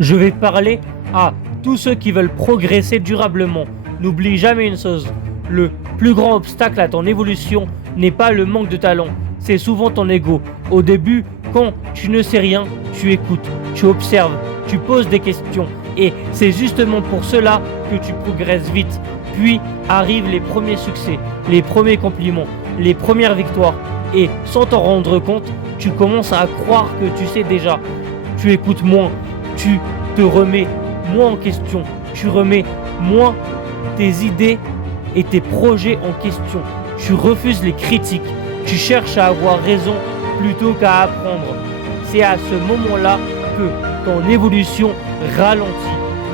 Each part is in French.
Je vais parler à tous ceux qui veulent progresser durablement. N'oublie jamais une chose, le plus grand obstacle à ton évolution n'est pas le manque de talent, c'est souvent ton ego. Au début, quand tu ne sais rien, tu écoutes, tu observes, tu poses des questions. Et c'est justement pour cela que tu progresses vite. Puis arrivent les premiers succès, les premiers compliments, les premières victoires. Et sans t'en rendre compte, tu commences à croire que tu sais déjà. Tu écoutes moins, tu te remets moins en question, tu remets moins tes idées et tes projets en question. Tu refuses les critiques, tu cherches à avoir raison plutôt qu'à apprendre. C'est à ce moment-là que ton évolution ralentit.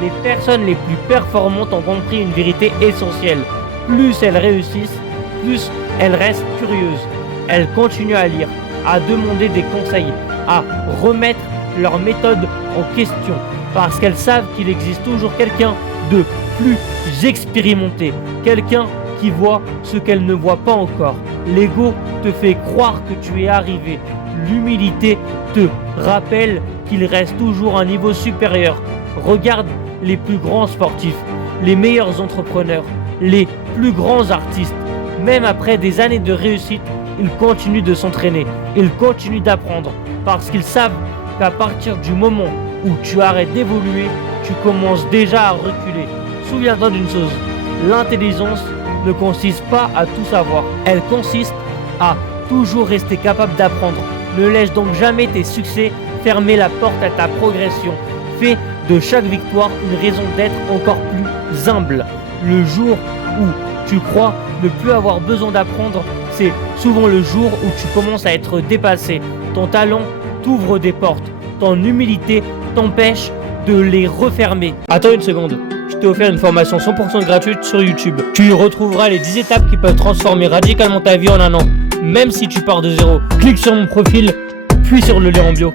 Les personnes les plus performantes ont compris une vérité essentielle. Plus elles réussissent, plus elles restent curieuses. Elles continuent à lire, à demander des conseils, à remettre leur méthode en question. Parce qu'elles savent qu'il existe toujours quelqu'un de plus expérimenté. Quelqu'un qui voit ce qu'elle ne voit pas encore. L'ego te fait croire que tu es arrivé. L'humilité te rappelle qu'il reste toujours un niveau supérieur. Regarde les plus grands sportifs, les meilleurs entrepreneurs, les plus grands artistes. Même après des années de réussite, ils continuent de s'entraîner. Ils continuent d'apprendre parce qu'ils savent qu'à partir du moment où tu arrêtes d'évoluer, tu commences déjà à reculer. Souviens-toi d'une chose, l'intelligence ne consiste pas à tout savoir. Elle consiste à toujours rester capable d'apprendre. Ne laisse donc jamais tes succès fermer la porte à ta progression. Fais de chaque victoire une raison d'être encore plus humble. Le jour où tu crois ne plus avoir besoin d'apprendre, c'est souvent le jour où tu commences à être dépassé. Ton talent t'ouvre des portes. Ton humilité t'empêche de les refermer. Attends une seconde. Je t'ai offert une formation 100% gratuite sur YouTube. Tu y retrouveras les 10 étapes qui peuvent transformer radicalement ta vie en un an. Même si tu pars de zéro. Clique sur mon profil, puis sur le lien en bio.